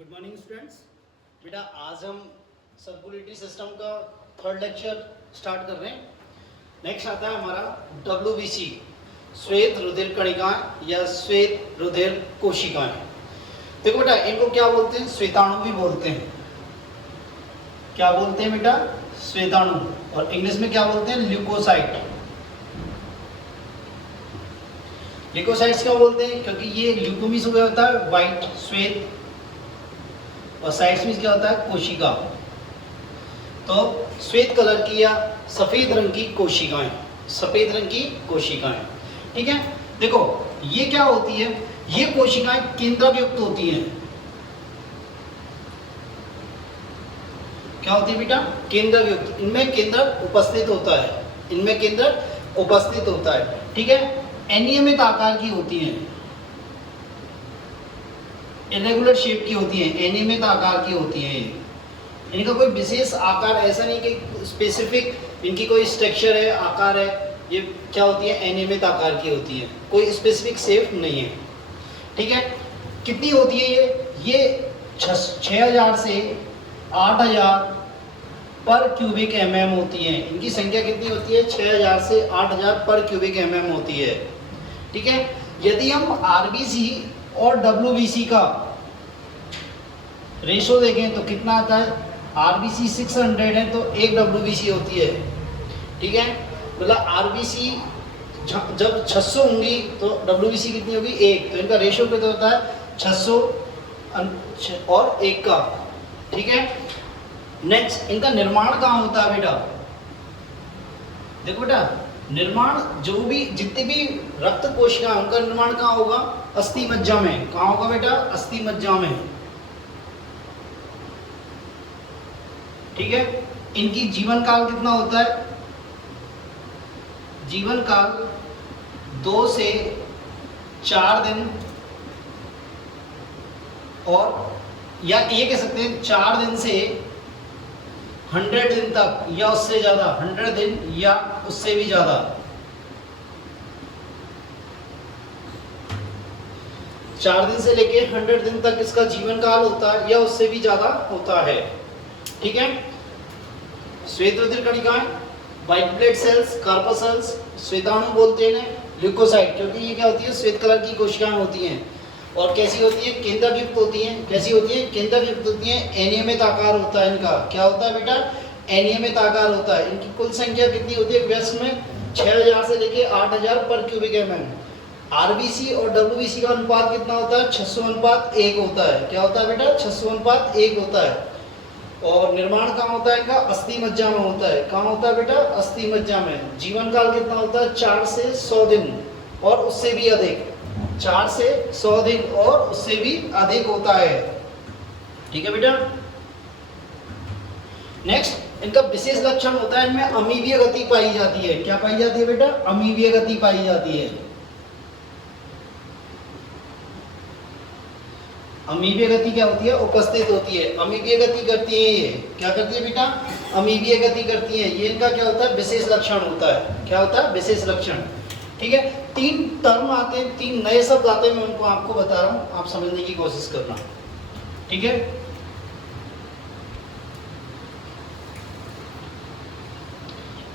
Good morning students. बेटा आज हम सर्कुलेटरी सिस्टम का थर्ड लेक्चर स्टार्ट कर रहे हैं। नेक्स्ट आता है हमारा WBC, श्वेत रुधिर कणिकाएं या श्वेत रुधिर कोशिकाएं। देखो बेटा, इनको क्या बोलते हैं? श्वेताणु भी बोलते हैं। क्या बोलते हैं बेटा? श्वेताणु। और इंग्लिश में क्या बोलते हैं? ल्यूकोसाइट। ल्यूकोसाइट्स क्या बोलते हैं? क्योंकि ये ल्यूकोमीस हो गया होता है व्हाइट श्वेत, और साइड्स में क्या होता है? कोशिका। तो श्वेत कलर की या सफेद रंग की कोशिकाएं, सफेद रंग की कोशिकाएं। ठीक है, देखो ये क्या होती है? ये कोशिकाएं केंद्रयुक्त होती हैं। क्या होती है बेटा? केंद्रयुक्त। इनमें केंद्र उपस्थित होता है, इनमें केंद्र उपस्थित होता है। ठीक है, अनियमित आकार की होती हैं, इरेगुलर शेप की होती है, अनियमित आकार की होती है। इनका कोई विशेष आकार ऐसा नहीं कि स्पेसिफिक इनकी कोई स्ट्रक्चर है, आकार है। ये क्या होती है? अनियमित आकार की होती है, कोई स्पेसिफिक शेप नहीं है। ठीक है, कितनी होती है ये 6000 से 8000 पर क्यूबिक mm होती है। इनकी संख्या कितनी होती है? 6000 से 8000 पर क्यूबिक mm होती है। ठीक है, यदि हम RBC और WBC का रेशो देखें तो कितना आता है? RBC 600 है तो 1 WBC होती है। ठीक है, मतलब RBC जब 600 होंगी तो WBC कितनी होगी? 1। तो इनका रेशो कितना होता है? 600 और 1 का। ठीक है, नेक्स्ट इनका निर्माण कहाँ होता है बेटा? देखो बेटा, निर्माण जो भी जितने भी रक्त कोशिका उनका निर्माण कहाँ होगा? अस्थि मज्जा में। कहाँ होगा बेटा? अस्थि मज्जा में। ठीक है, इनकी जीवन काल कितना होता है? जीवन काल 2 से 4 दिन, और या ये कह सकते हैं 4 दिन से 100 दिन तक, या उससे ज्यादा, 100 दिन या उससे भी ज्यादा। 4 दिन से लेके 100 दिन तक इसका जीवन काल होता है, या उससे भी ज्यादा होता है। ठीक है, श्वेत रुधिर कणिकाएं, व्हाइट ब्लड सेल्स, कार्पोसेल्स, श्वेताणु बोलते हैं, ल्यूकोसाइट, क्योंकि ये क्या होती है? श्वेत कलर की कोशिकाएं होती हैं। और कैसी होती है? केंद्रयुक्त होती हैं। कैसी होती है? केंद्रयुक्त होती हैं। अनियमित आकार होता है इनका। क्या होता है बेटा? अनियमित आकार होता है। इनकी कुल संख्या कितनी होती है वयस्क में? 6000 से लेके 8000 पर क्यूबिक mm। RBC और WBC का अनुपात कितना होता है? 600:1 होता है। क्या होता है बेटा? 600:1 होता है। और निर्माण कहाँ होता है इनका? अस्थि मज्जा में होता है। कहाँ होता है बेटा? अस्थि मज्जा में। जीवन काल कितना होता है? 4 से 100 दिन और उससे भी अधिक। 4 से 100 दिन और उससे भी अधिक होता है। ठीक है बेटा, नेक्स्ट इनका विशेष लक्षण होता है, इनमें अमीबीय गति पाई जाती है। क्या पाई जाती है बेटा? अमीबीय गति पाई जाती है। अमीबीय गति क्या होती है? उपस्थित होती है। अमीबीय गति करती है ये। क्या करती है बेटा? अमीबीय गति करती है। ये इनका क्या होता है? विशेष लक्षण होता है। क्या होता है? विशेष लक्षण। ठीक है, 3 टर्म आते हैं, 3 नए शब्द आते हैं, मैं उनको आपको बता रहा हूं, आप समझने की कोशिश करना। ठीक है,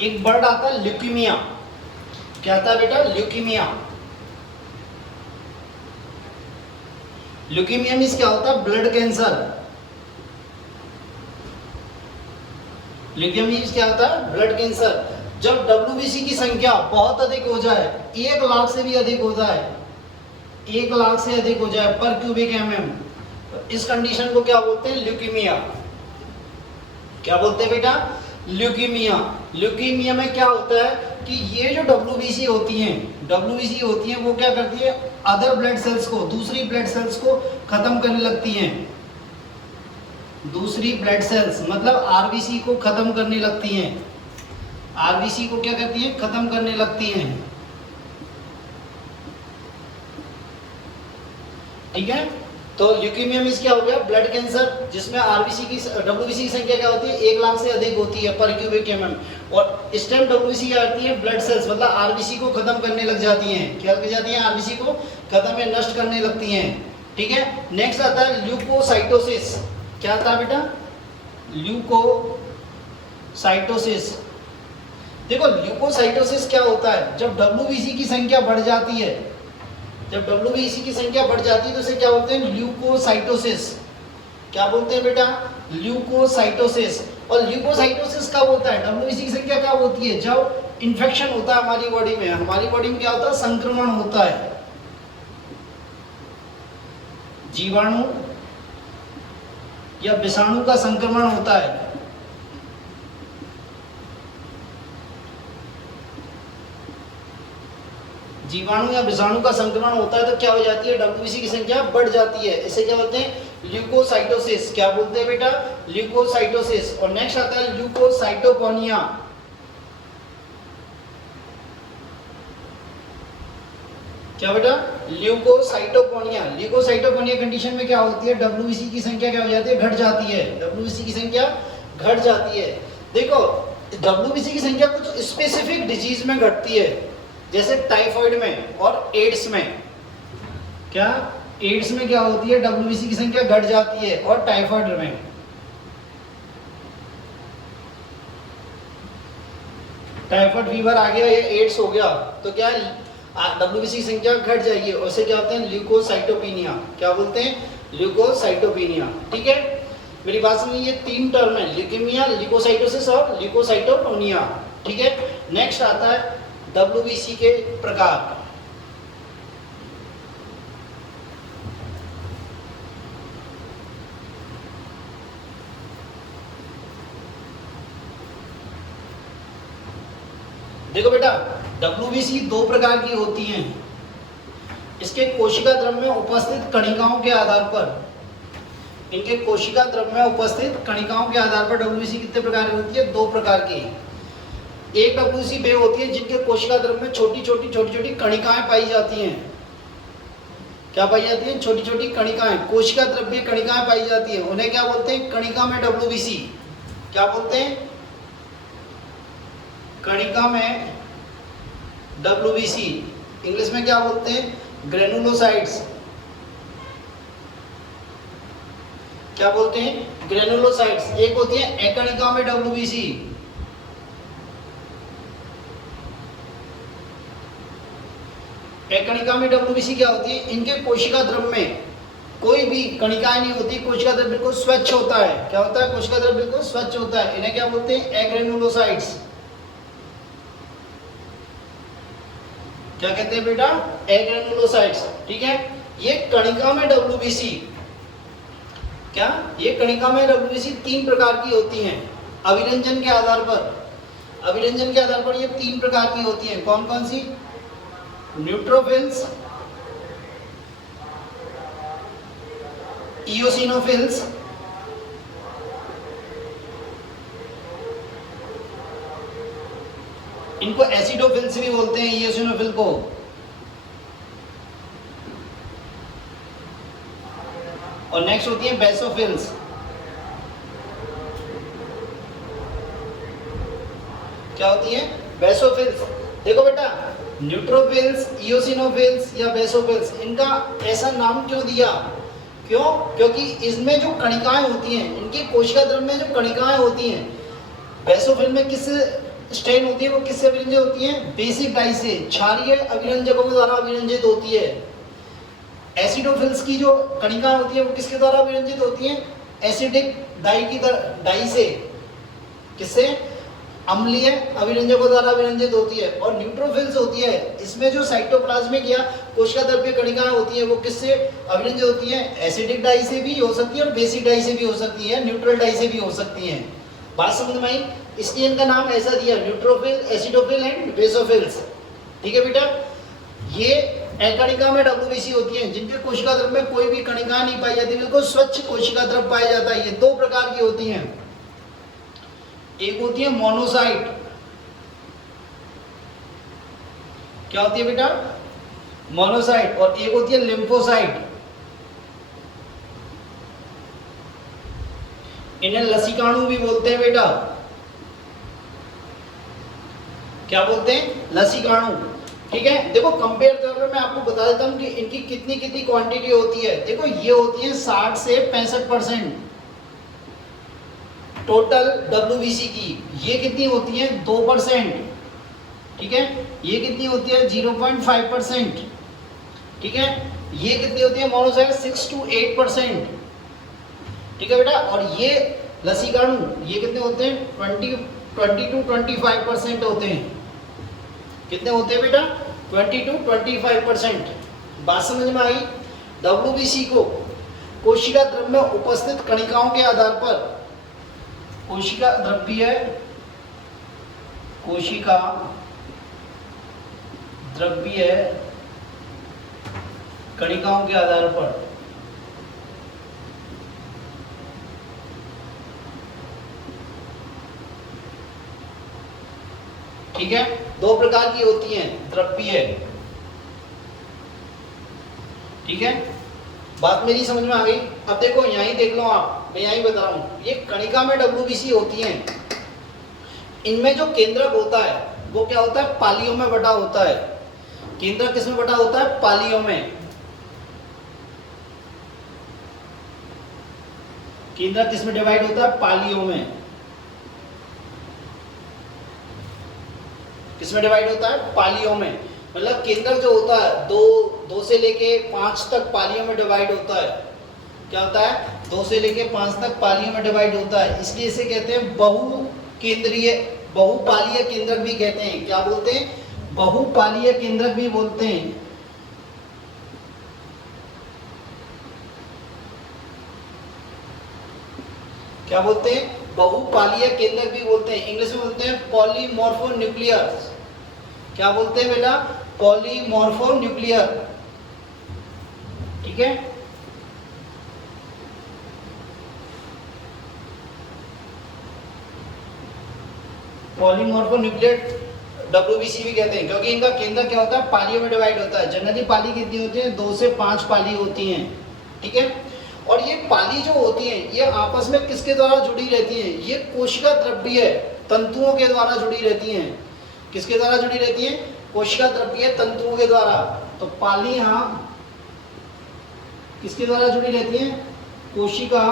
एक वर्ड आता है ल्यूकीमिया। क्या आता है बेटा? ल्यूकीमिया। ल्यूकीमिया मींस क्या होता है? Blood cancer. ल्यूकीमिया मींस क्या होता है? Blood cancer. जब WBC की संख्या बहुत अधिक हो जाए, 1 लाख से भी अधिक हो जाए, 1 लाख से अधिक हो जाए पर क्यूबिक mm, तो इस कंडीशन को क्या बोलते हैं? ल्यूकीमिया। क्या बोलते हैं बेटा? ल्यूकीमिया। ल्यूकीमिया में क्या होता है कि ये जो WBC होती हैं वो क्या करती है? अदर ब्लड सेल्स को, दूसरी ब्लड सेल्स को खत्म करने लगती हैं। दूसरी ब्लड सेल्स मतलब RBC को खत्म करने लगती हैं। RBC को क्या करती हैं? खत्म करने लगती हैं। ठीक है, तो ल्यूकीमिया मींस क्या हो गया? ब्लड कैंसर, जिसमें WBC की संख्या क्या होती है? 1 लाख से अधिक होती है पर क्यूबिक mm। और इस टाइम WBC क्या करती है? ब्लड सेल्स मतलब RBC को खत्म करने लग जाती हैं। क्या लग जाती हैं? RBC को खत्म या नष्ट करने लगती हैं। ठीक है। नेक्स्ट आता है ल्यूकोसाइटोसिस। क्या आता है बेटा? ल्यूकोसाइटोसिस। देखो ल्यूकोसाइटोसिस क्या होता है? जब WBC की संख्या बढ़ जाती है, जब WBC की संख्या बढ़ जाती है तो इसे क्या बोलते हैं? ल्यूकोसाइटोसिस। क्या बोलते हैं बेटा? ल्यूकोसाइटोसिस। और ल्यूकोसाइटोसिस कब होता है? WBC की संख्या कब होती है? जब इन्फेक्शन होता है हमारी बॉडी में। हमारी बॉडी में क्या होता है? संक्रमण होता है, जीवाणु या विषाणु का संक्रमण होता है। जीवाणु या विषाणु का संक्रमण होता है तो क्या हो जाती है? WBC की संख्या बढ़ जाती है। इसे क्या बोलते हैं? ल्यूकोसाइटोसिस। क्या बोलते हैं बेटा? ल्यूकोसाइटोसिस। और नेक्स्ट आता है ल्यूकोसाइटोपेनिया। क्या बेटा? ल्यूकोसाइटोपेनिया। ल्यूकोसाइटोपेनिया कंडीशन में क्या होती है? WBC की संख्या क्या हो जाती है? घट जाती है। WBC की संख्या घट जाती है। देखो WBC की संख्या कुछ स्पेसिफिक डिजीज में घटती है, जैसे टाइफाइड में और एड्स में। क्या एड्स में क्या होती है? WBC की संख्या घट जाती है। और टाइफाइड में, टाइफाइड फीवर आ गया या एड्स हो गया तो क्या WBC की संख्या घट जाएगी। उसे क्या होते हैं? ल्यूकोसाइटोपेनिया। क्या बोलते हैं? ल्यूकोसाइटोपेनिया। ठीक है, मेरी बात समझिए। ये तीन टर्म है, ल्यूकेमिया, ल्यूकोसाइटोसिस और ल्यूकोसाइटोपेनिया। ठीक है। नेक्स्ट आता है WBC के प्रकार। देखो बेटा WBC दो प्रकार की होती हैं। इसके कोशिका द्रव्य में उपस्थित कणिकाओं के आधार पर, इनके कोशिका द्रव्य में उपस्थित कणिकाओं के आधार पर WBC कितने प्रकार की होती है? दो प्रकार की। एक WBC वे होती है जिनके कोशिका द्रव्य में छोटी छोटी कणिकाएं पाई जाती हैं। क्या पाई जाती हैं? छोटी छोटी कणिकाएं, कोशिका द्रव्य कणिकाएं पाई जाती हैं। उन्हें क्या बोलते हैं? कणिका में WBC। क्या बोलते हैं? कणिका में WBC। इंग्लिश में क्या बोलते हैं? ग्रेनुलोसाइट्स। क्या बोलते हैं? ग्रेनुलोसाइट्स। एक होती है एकणिका में WBC। एकणिका में WBC क्या होती है? इनके कोशिका द्रव्य में कोई भी कणिकाएं नहीं होती, कोशिका द्रव्य बिल्कुल स्वच्छ होता है। क्या होता है? कोशिका द्रव्य बिल्कुल स्वच्छ होता है। इन्हें क्या बोलते हैं? एग्रेनुलोसाइट्स। क्या कहते हैं बेटा? एग्रेनुलोसाइट्स। ठीक है। ये कणिका में WBC, क्या ये कणिका में WBC तीन प्रकार की होती हैं अभिरंजन के आधार पर। अभिरंजन के आधार पर ये तीन प्रकार की होती हैं। कौन कौन सी? न्यूट्रोफिल्स, इओसिनोफिल्स, इनको एसिडोफिल्स भी बोलते हैं, इओसिनोफिल को। और नेक्स्ट होती है बेसोफिल्स। क्या होती है? बेसोफिल्स। देखो बेटा न्यूट्रोफिल्स, इओसिनोफिल्स या बेसोफिल्स, इनका ऐसा नाम क्यों दिया? क्यों? क्योंकि इसमें जो कणिकाएं होती हैं, इनकी कोशिका द्रव्य में जो कणिकाएं होती हैं, बेसोफिल में किस स्ट्रेन होती है? वो किससे अभिरंजित होती है? बेसिक डाई से, क्षारीय अभिरंजकों के द्वारा अभिरंजित होती है। एसिडोफिल्स की जो कणिकाएं होती है वो किसके द्वारा अभिरंजित होती हैं? एसिडिक डाई से। किससे? अम्लीय अभिरंजकों द्वारा अभिरंजित होती है। और न्यूट्रोफिल्स होती है, इसमें जो साइटोप्लाज्मिक या कोशिका द्रव्य कणिकाएं होती है वो किससे अभिरंजित होती है? एसिडिक डाई से भी हो सकती है और बेसिक डाई से भी हो सकती है, न्यूट्रल डाई से भी हो सकती है। बात समझ में आई? इसलिए इनका नाम ऐसा दिया, न्यूट्रोफिल, एसिडोफिल एंड बेसोफिल्स। ठीक है बेटा। ये एकणिका में WBC होती हैं जिनके कोशिका द्रव्य में कोई भी कणिका नहीं पाई जाती, बिल्कुल स्वच्छ कोशिका द्रव्य पाया जाता है। ये दो प्रकार की होती हैं। एक होती है मोनोसाइट। क्या होती है बेटा? मोनोसाइट। और एक होती है लिम्फोसाइट। इन्हें लसीकाणु भी बोलते हैं बेटा। क्या बोलते हैं? लसीकाणु। ठीक है, देखो कंपेयर तौर पे मैं आपको बता देता हूँ कि इनकी कितनी कितनी क्वांटिटी होती है। देखो ये होती है 60 से 65% टोटल WBC की। ये कितनी होती है 2%। ठीक है, ये कितनी होती है 0.5%। ठीक है, ये कितनी होती है मोनोसाइड 6 to 8%। ठीक है बेटा, और ये लसीकाणु ये कितने होते हैं 20 to 25% होते हैं। कितने होते हैं बेटा 20 to 25%। बात समझ में आई। WBC को कोशिका द्रव्य में उपस्थित कणिकाओं के आधार पर, कोशिका द्रव्य कणिकाओं के आधार पर ठीक है, दो प्रकार की होती हैं द्रव्य। ठीक है, बात मेरी समझ में आ गई। अब देखो यहीं देख लो आप, मैं यहीं बता रहा हूं, ये कणिका में WBC होती हैं। इनमें जो केंद्रक होता है वो क्या होता है पालियों में बटा होता है। केंद्रक किस में बटा होता है पालियों में। केंद्रक किस में डिवाइड होता है पालियों में। किसमें डिवाइड होता है पालियों में। मतलब केंद्रक जो होता है दो से लेके 5 तक पालियों में डिवाइड होता है। क्या होता है 2 से लेके 5 तक पालियों में डिवाइड होता है, इसलिए इसे कहते हैं बहुपालीय केंद्रक भी कहते हैं। क्या बोलते हैं बहुपालीय केंद्रक भी बोलते हैं। क्या बोलते हैं बहुपालीय केंद्रक भी बोलते हैं। इंग्लिश में बोलते हैं पॉलीमॉर्फोन्यूक्लियर। क्या बोलते हैं बेटा पॉलीमॉर्फोन्यूक्लियर। ठीक है, पॉलीमॉर्फोन्यूक्लियर WBC भी कहते हैं, क्योंकि इनका केंद्र क्या होता है पालियों में डिवाइड होता है। जनरली पाली कितनी होती है 2 से 5 पाली होती हैं। ठीक है, और ये पाली जो होती हैं ये आपस में किसके द्वारा जुड़ी रहती हैं, ये कोशिका द्रव्य तंतुओं के द्वारा जुड़ी रहती हैं। किसके द्वारा जुड़ी रहती हैं कोशिका द्रव्य तंतुओं के द्वारा। तो पाली यहाँ किसके द्वारा जुड़ी रहती हैं कोशिका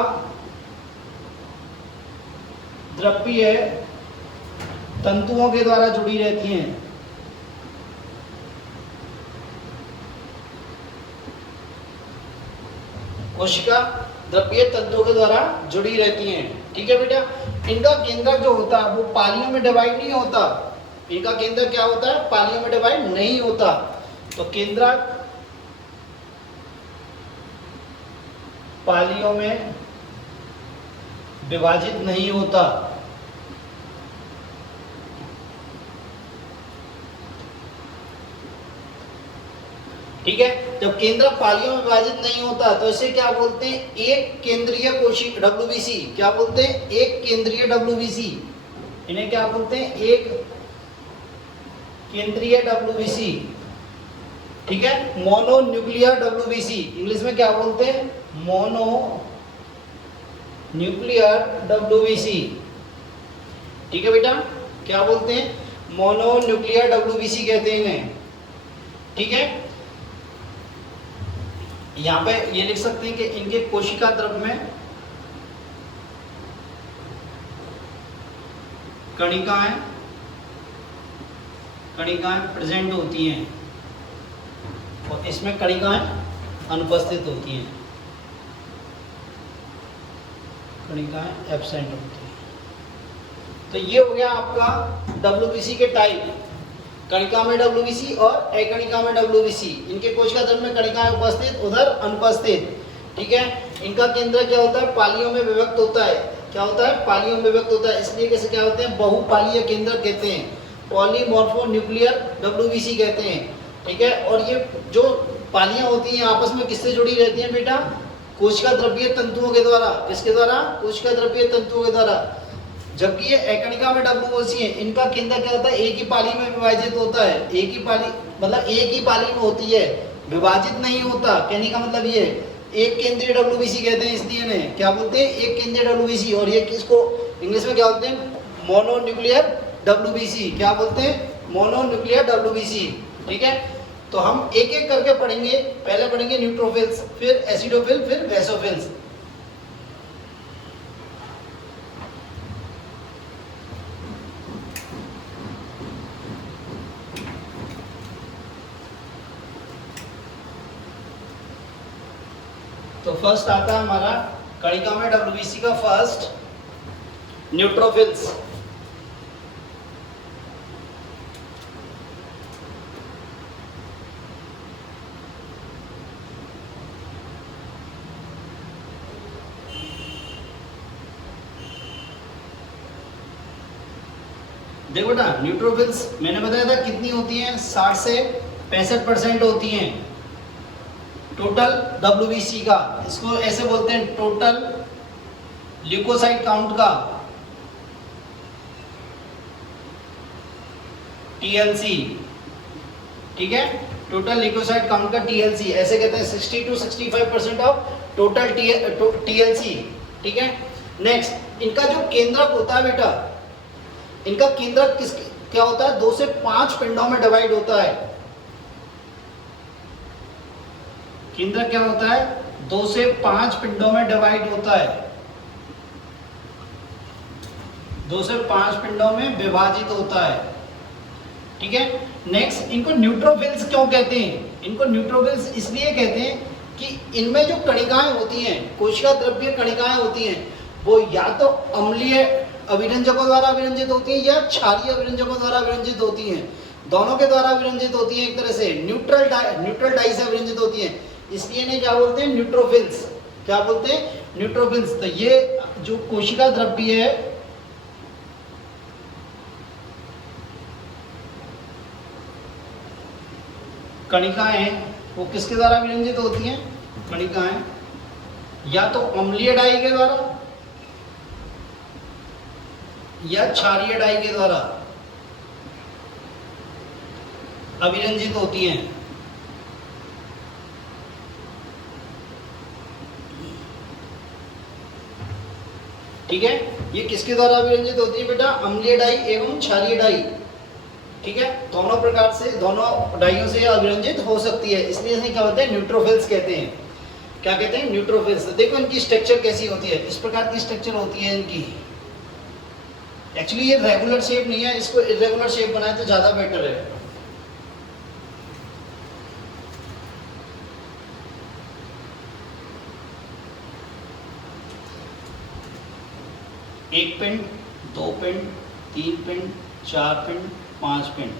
द्रव्य तंतुओं के द्वारा जुड़ी रहती हैं। कोशिका द्रव्य तंतुओं के द्वारा जुड़ी रहती हैं। ठीक है बेटा, इनका केंद्रक जो होता है वो पालियों में डिवाइड नहीं होता। इनका केंद्रक क्या होता है पालियों में डिवाइड नहीं होता। तो केंद्रक पालियों में विभाजित नहीं होता। ठीक है, जब केंद्र पालियों में विभाजित नहीं होता तो इसे क्या बोलते हैं एक केंद्रीय कोशिका WBC। क्या बोलते हैं एक केंद्रीय WBC। इन्हें क्या बोलते हैं एक केंद्रीय WBC। ठीक है, मोनोन्यूक्लियर WBC। इंग्लिश में क्या बोलते हैं मोनो न्यूक्लियर WBC। ठीक है बेटा, क्या बोलते हैं मोनोन्यूक्लियर WBC कहते हैं इन्हें। ठीक है, यहाँ पे ये लिख सकते हैं कि इनके कोशिका द्रव्य में कणिकाएं प्रेजेंट होती हैं और इसमें कणिकाएं अनुपस्थित होती हैं, कणिकाएं एब्सेंट होती हैं। तो ये हो गया आपका WBC के टाइप, कणिका में WBC और अकणिका में WBC। इनके कोशिका द्रव्य में कणिकाएं उपस्थित उधर अनुपस्थित। ठीक है, इनका केंद्र क्या होता है पालियों में विभक्त होता है। क्या होता है पालियों में विभक्त होता है, इसलिए कैसे क्या होते हैं बहुपालीय केंद्र कहते हैं, पॉलीमॉर्फोन्यूक्लियर WBC कहते हैं। ठीक है, और ये जो पालियां होती हैं आपस में किससे जुड़ी रहती हैं बेटा कोशिका द्रव्य तंतुओं के द्वारा। किसके द्वारा कोशिका द्रव्य तंतुओं के द्वारा। जबकि ये अकणिका में WBC है, इनका केंद्र क्या होता है एक ही पाली में विभाजित होता है। एक ही पाली मतलब एक ही पाली में होती है, विभाजित नहीं होता। कहने का मतलब ये एक केंद्रीय WBC कहते हैं, इसलिए इन्हें क्या बोलते हैं एक केंद्रीय WBC। और ये किसको इंग्लिश में क्या बोलते हैं मोनोन्यूक्लियर WBC। क्या बोलते हैं मोनोन्यूक्लियर WBC। ठीक है, तो हम एक एक करके पढ़ेंगे। पहले पढ़ेंगे न्यूट्रोफिल्स, फिर एसिडोफिल, फिर बेसोफिल्स। तो फर्स्ट आता है हमारा कणिका में डब्ल्यूबीसी का फर्स्ट न्यूट्रोफिल्स। देखो बेटा, न्यूट्रोफिल्स मैंने बताया था कितनी होती हैं, 60 से 65% होती हैं टोटल डब्ल्यूबीसी का। इसको ऐसे बोलते हैं टोटल ल्यूकोसाइट काउंट का, टीएलसी। ठीक है, टोटल ल्यूकोसाइट काउंट का टीएलसी ऐसे कहते हैं, 60 to 65% ऑफ टोटल टीएलसी। ठीक है, नेक्स्ट इनका जो केंद्रक होता है बेटा, इनका केंद्रक क्या होता है, 2 से 5 पिंडों में डिवाइड होता है। केंद्रक क्या होता है, 2 से 5 पिंडों में डिवाइड होता है, 2 से 5 पिंडों में विभाजित होता है। ठीक है, नेक्स्ट इनको न्यूट्रोफिल्स क्यों कहते हैं? इनको न्यूट्रोफिल्स इसलिए कहते हैं कि इनमें जो कणिकाएं होती हैं, कोशिका द्रव्य कणिकाएं होती हैं, वो या तो अम्लीय अभिरंजकों द्वारा अभिरंजित होती हैं या क्षारीय अभिरंजकों द्वारा अभिरंजित होती हैं। दोनों के द्वारा अभिरंजित होती हैं, एक तरह से न्यूट्रल डाई से अभिरंजित होती हैं, इसलिए इन्हें क्या बोलते हैं, न्यूट्रोफिल्स। क्या बोलते हैं, न्यूट्रोफिल्स। तो ये जो कोशिका द्रव्य है, कणिकाएं, वो किसके द्वारा अभिरंजित होती हैं? कणिकाएं या तो अम्लीय डाई के द्वारा या क्षारीय डाई के द्वारा अभिरंजित होती हैं। ठीक है, ये किसके द्वारा अभिरंजित होती है बेटा? अम्लीय डाई एवं क्षारीय डाई। ठीक है, दोनों प्रकार से, दोनों डाइयों से अभिरंजित हो सकती है, इसलिए इन्हें क्या होते हैं, न्यूट्रोफिल्स कहते हैं। क्या कहते हैं? न्यूट्रोफिल्स। देखो इनकी स्ट्रक्चर कैसी होती है, इस प्रकार की स्ट्रक्चर होती है इनकी। एक्चुअली ये रेगुलर शेप नहीं है, इसको इरेगुलर शेप बनाए तो ज्यादा बेटर है। एक पिंड, 2 पिंड, 3 पिंड, 4 पिंड, 5 पिंड,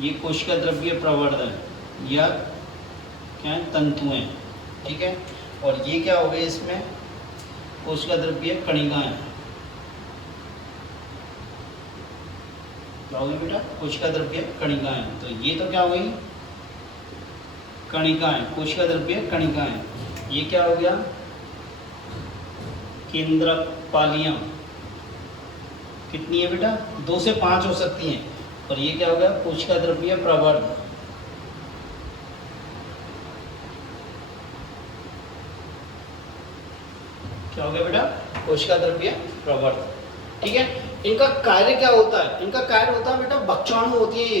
ये कोशिका द्रव्य प्रवर्ध है या क्या है, तंतु हैं। ठीक है, और ये क्या हो गए, इसमें कोशिका द्रव्य कणिकाएं। क्या हो गई बेटा? कोशिका द्रव्य कणिकाएं। तो ये तो क्या हो गई, कणिकाएं, कोशिका द्रव्य कणिकाएं। ये क्या हो गया, केंद्रक पालियां। कितनी है बेटा? 2 से 5 हो सकती हैं। और ये क्या हो गया, कोशिका द्रव्य प्रवर्ध। क्या हो गया बेटा? कोशिका द्रव्य प्रवर्ध। ठीक है, इनका कार्य क्या होता है? इनका कार्य होता है बेटा, भक्षाणु होती है। ये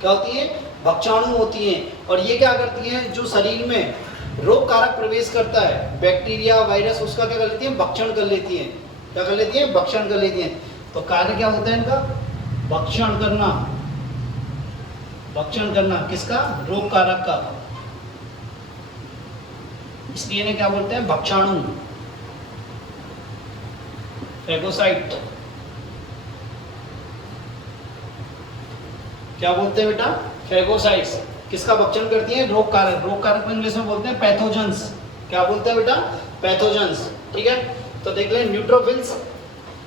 क्या होती है? भक्षाणु होती हैं। और ये क्या करती हैं, जो शरीर में रोग कारक प्रवेश करता है, बैक्टीरिया, वायरस, उसका क्या कर लेती हैं, भक्षण कर लेती हैं। क्या कर लेती हैं? भक्षण कर लेती हैं। तो कार्य क्या होता है इनका? भक्षण करना। भक्षण करना किसका? रोग कारक का। इसलिए इन्हें क्या बोलते हैं? भक्षाणु, फैगोसाइट। क्या बोलते हैं बेटा? फैगोसाइट्स। किसका भक्षण करती है? रोग कारक। रोग कारक को इंग्लिश में बोलते हैं पैथोजेंस। क्या बोलते हैं बेटा? पैथोजेंस। ठीक है, तो देख लें न्यूट्रोफिल्स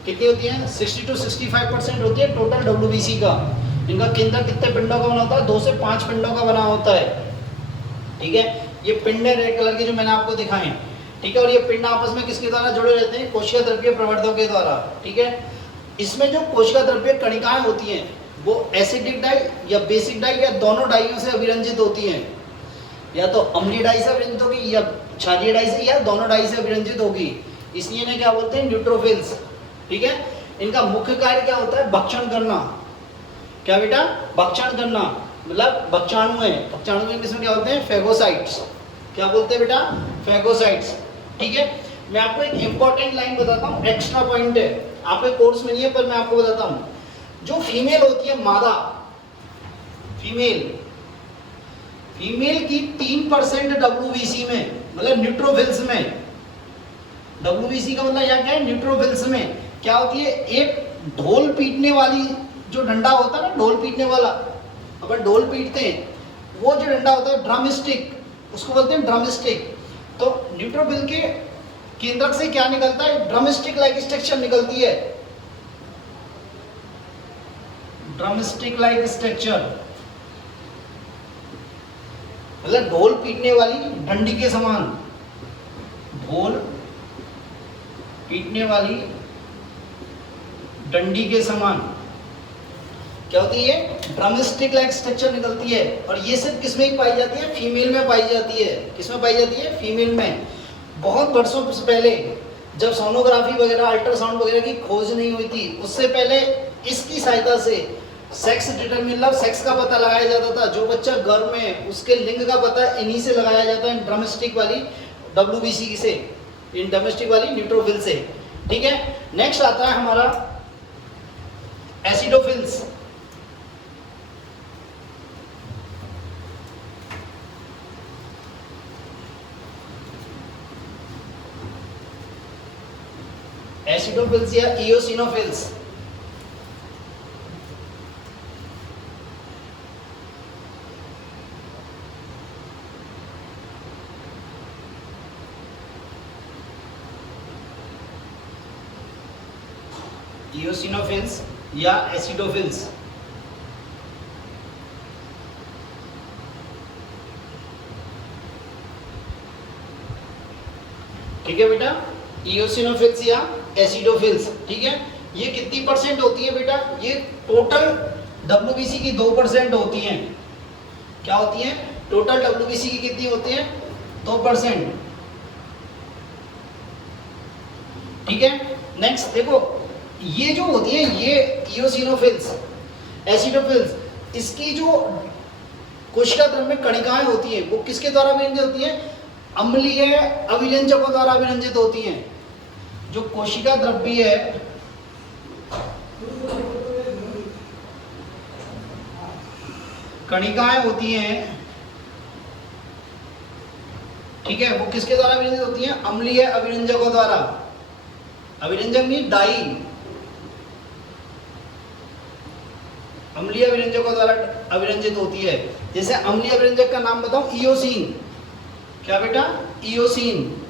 कितनी होती है, 60 to 65% होती है टोटल डब्ल्यूबीसी का। इनका केंद्र कितने पिंडों का बना होता है? 2 से 5 पिंडों का बना होता है। ठीक है, ये पिंड है रेड कलर के जो मैंने आपको दिखाए। ठीक है, और ये पिंड आपस में किसके द्वारा जुड़े रहते हैं? कोशिका द्रव्य प्रवर्धकों के द्वारा। ठीक है, इसमें जो कोशिका द्रव्य कणिकाएं होती हैं, वो एसिडिक डाई या बेसिक डाई या दोनों डाइयों से अभिरंजित होती हैं। या तो अम्लीय डाई से अभिरंजित होगी या क्षारीय डाई से, या दोनों डाई से अभिरंजित होगी। इसलिए इन्हें क्या बोलते हैं? न्यूट्रोफिल्स। ठीक है, इनका मुख्य कार्य क्या होता है? भक्षण करना। क्या बेटा, भक्षण करना, मतलब भक्षाणु है। भक्षाणु के इंग्लिश में क्या बोलते हैं, फेगोसाइट्स। क्या बोलते हैं बेटा, फेगोसाइट्स। ठीक है, मैं आपको एक इंपॉर्टेंट लाइन बताता हूँ, एक्स्ट्रा पॉइंट है, आपके कोर्स में नहीं है पर मैं आपको बताता हूँ। जो फीमेल होती है मादा, फीमेल की 3% डब्ल्यूबीसी में, मतलब न्यूट्रोफिल्स में, डब्ल्यूबीसी का मतलब क्या है, न्यूट्रोफिल्स में क्या होती है, एक ढोल पीटने वाली जो डंडा होता है ना, ढोल पीटने वाला, अपन ढोल पीटते हैं, वो जो डंडा होता है ड्रम स्टिक, उसको बोलते हैं ड्रम स्टिक। तो न्यूट्रोफिल के केंद्रक से क्या निकलता है, ड्रम स्टिक लाइक स्ट्रक्चर निकलती है, ड्रम स्टिक लाइक स्ट्रक्चर, मतलब ढोल पीटने वाली डंडी के समान, ढोल पीटने वाली डंडी के समान क्या होती है, ड्रम स्टिक लाइक स्ट्रक्चर निकलती है। और ये सिर्फ किसमें ही पाई जाती है, फीमेल में पाई जाती है। किसमें पाई जाती है, फीमेल में। बहुत वर्षों से पहले जब सोनोग्राफी वगैरह, अल्ट्रासाउंड वगैरह की खोज नहीं हुई थी, उससे पहले इसकी सहायता से सेक्स डिटरमिन, मतलब सेक्स का पता लगाया जाता था। जो बच्चा गर्भ में, उसके लिंग का पता इन्हीं से लगाया जाता है, ड्रम स्टिक वाली डब्ल्यूबीसी से, इन ड्रम स्टिक वाली न्यूट्रोफिल से। ठीक है, नेक्स्ट आता है हमारा एसिडोफिल्स। एसिडोफिल्स या इओसिनोफिल्स। इओसिनोफिल्स या एसिडोफिल्स। ठीक है बेटा, इओसिनोफिल्स या एसिडोफिल्स। ठीक है, ये कितनी परसेंट होती है बेटा, ये टोटल डब्ल्यूबीसी की 2% होती हैं। क्या होती है, टोटल डब्ल्यूबीसी की कितनी होती है, 2%। ठीक है, नेक्स्ट देखो, ये जो होती है, ये इओसिनोफिल्स, एसिडोफिल्स, इसकी जो कोशिका द्रव्य में कणिकाएं होती हैं, वो किसके द्वारा अभिरंजित होती हैं, अम्लीय अभिरंजकों द्वारा अभिरंजित होती हैं। जो कोशिका द्रव्य है, कणिकाएं होती हैं, ठीक है, वो किसके द्वारा अभिरंजित होती हैं, अम्लीय अभिरंजकों द्वारा। अभिरंजक नहीं, डाई, अम्लीय अभिरंजकों द्वारा अभिरंजित होती है। जैसे अम्लीय अभिरंजक का नाम बताऊं, इओसिन। क्या बेटा, इओसिन,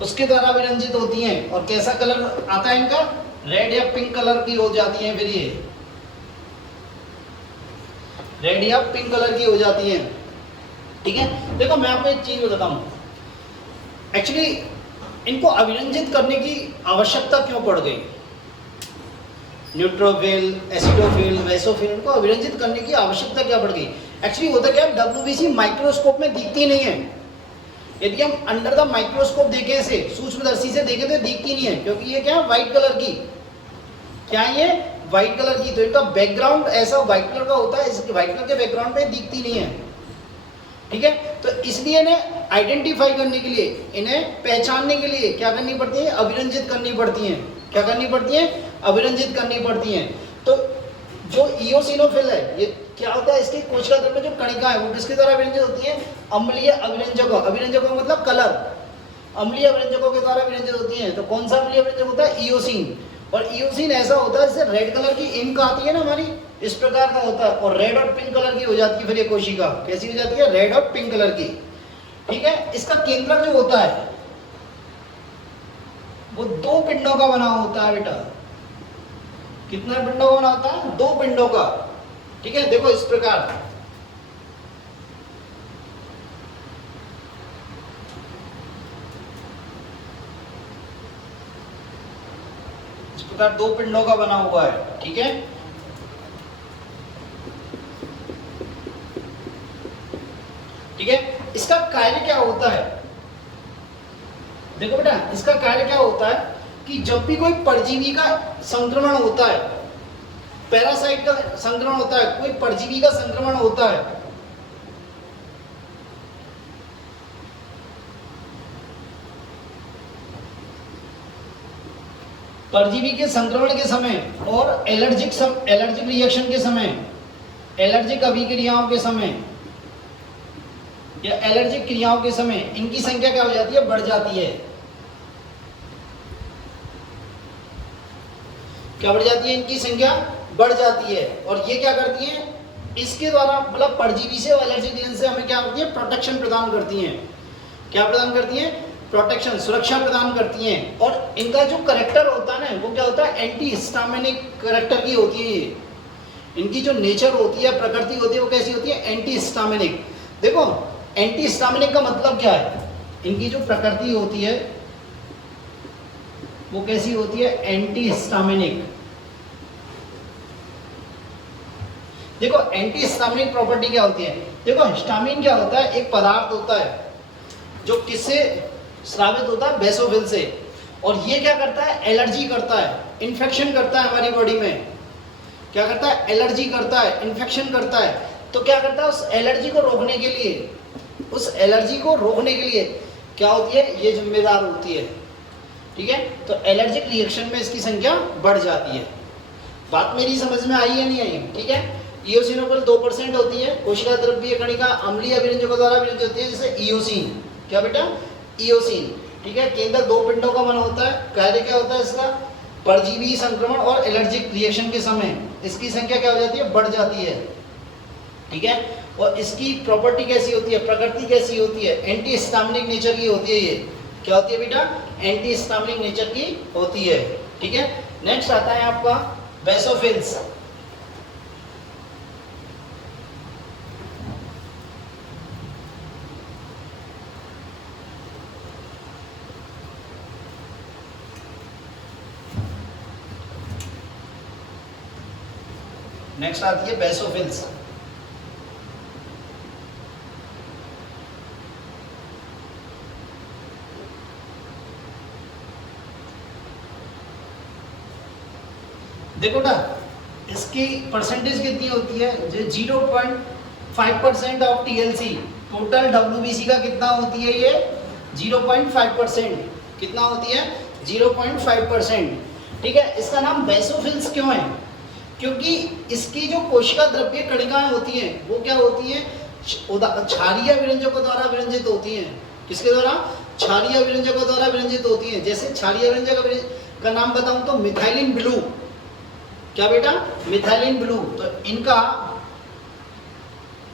उसके द्वारा अभिरंजित होती हैं। और कैसा कलर आता है इनका, रेड या पिंक कलर की हो जाती हैं। फिर ये रेड या पिंक कलर की हो जाती हैं। ठीक है, देखो मैं आपको एक चीज बताता हूं, एक्चुअली इनको अभिरंजित करने की आवश्यकता क्यों पड़ गई, न्यूट्रोफिल, एसिडोफिल, मेसोफिल, इनको अभिरंजित करने की आवश्यकता क्या पड़ गई। एक्चुअली होता क्या है, डब्ल्यूबीसी माइक्रोस्कोप में दिखती नहीं है। यदि हम अंडर द माइक्रोस्कोप देखें, से सूक्ष्मदर्शी से देखें तो दिखती नहीं है, क्योंकि ये क्या है, व्हाइट कलर की, क्या ये व्हाइट कलर की, तो इनका बैकग्राउंड ऐसा व्हाइट कलर का होता है, इसके व्हाइट कलर के बैकग्राउंड पे दिखती नहीं है। ठीक है, तो इसलिए इन्हें आइडेंटिफाई करने के लिए, इन्हें पहचानने के लिए क्या करनी पड़ती है, अभिरंजित करनी पड़ती है। क्या करनी पड़ती है, अभिरंजित करनी पड़ती हैं। तो जो इओसिनोफिल है, ये क्या होता है, इसके कोशिका द्रव्य में जो कणिका है, वो किसके द्वारा अभिरंजित होती है, अम्लीय अभिरंजकों, अभिरंजकों मतलब कलर, अम्लीय अभिरंजकों के द्वारा अभिरंजित होती हैं। तो कौन सा अम्लीय अभिरंजक होता है, इओसिन। और इओसिन ऐसा होता है जैसे रेड कलर की इंक आती है ना हमारी, इस प्रकार का होता है, और रेड और पिंक कलर की हो जाती है। फिर ये कोशिका कैसी हो जाती है, रेड और पिंक कलर की। ठीक है, इसका केंद्रक जो होता है वो 2 पिंडों का बना होता है बेटा। कितना पिंडों का बना होता है, 2 पिंडों का। ठीक है, देखो इस प्रकार, इस प्रकार 2 पिंडों का बना हुआ है। ठीक है, ठीक है, इसका कार्य क्या होता है, देखो बेटा, इसका कार्य क्या होता है कि जब भी कोई परजीवी का संक्रमण होता है, पैरासाइट का संक्रमण होता है, कोई परजीवी का संक्रमण होता है। परजीवी के संक्रमण के समय और एलर्जिक रिएक्शन के समय, एलर्जिक अभिक्रियाओं के समय या एलर्जिक क्रियाओं के समय इनकी संख्या क्या हो जाती है? बढ़ जाती है। क्या बढ़ जाती है? इनकी संख्या बढ़ जाती है। और ये क्या करती है? इसके द्वारा मतलब परजीवी से और एलर्जिक रिएक्शन से हमें क्या करती है? प्रोटेक्शन प्रदान करती हैं। क्या प्रदान करती हैं? प्रोटेक्शन, सुरक्षा प्रदान करती हैं। और इनका जो करेक्टर होता है ना, वो क्या होता है? एंटी हिस्टामिनिक करेक्टर की होती है ये। इनकी जो नेचर होती है, प्रकृति होती है, वो कैसी होती है? Anti histaminic. देखो एंटी हिस्टामिनिक का मतलब क्या है? इनकी जो प्रकृति होती है वो कैसी होती है? Anti histaminic. देखो एंटी हिस्टामिनिक प्रॉपर्टी क्या होती है? देखो हिस्टामिन क्या होता है? एक पदार्थ होता है जो किससे स्रावित होता है? बेसोफिल से। और ये क्या करता है? एलर्जी करता है, इन्फेक्शन करता है हमारी बॉडी में। क्या करता है? एलर्जी करता है, इन्फेक्शन करता है। तो क्या करता है? उस एलर्जी को रोकने के लिए, उस एलर्जी को रोकने के लिए क्या होती है? ये जिम्मेदार होती है। ठीक है, तो एलर्जिक रिएक्शन में इसकी संख्या बढ़ जाती है। बात मेरी समझ में आई है नहीं आई? ठीक है, इओसिनोफिल 2% होती है। कोशिका द्रव्य कणिका अम्लीय अभिरंजकों द्वारा विरंजित होती है, जैसे इओसिन। क्या बेटा? इओसिन। ठीक है, केंद्र 2 पिंडों का बना होता है। कार्य क्या होता है इसका? परजीवी संक्रमण और एलर्जिक रिएक्शन के समय इसकी संख्या क्या हो जाती है? बढ़ जाती है। ठीक है, और इसकी प्रॉपर्टी कैसी होती है? प्रकृति कैसी होती है? एंटी हिस्टामिनिक नेचर की होती है। ये क्या होती है बेटा? एंटी हिस्टामिनिक नेचर की होती है। ठीक है, नेक्स्ट आता है आपका बेसोफिल्स। नेक्स्ट आती है बेसोफिल्स। देखो ना, इसकी परसेंटेज कितनी होती है? जो 0.5% ऑफ टीएलसी, टोटल डब्ल्यूबीसी का कितना होती है? ये 0.5%। कितना होती है? 0.5%। ठीक है, इसका नाम बेसोफिल्स क्यों है? क्योंकि इसकी जो कोशिका द्रव्य कणिकाएं होती हैं वो क्या होती हैं? क्षारीय विरंजकों द्वारा विरंजित होती हैं। किसके द्वारा? क्षारीय विरंजकों द्वारा विरंजित होती हैं। जैसे क्षारीय विरंजक का नाम बताऊं तो मिथाइलिन ब्लू। क्या बेटा? Methylene blue. तो इनका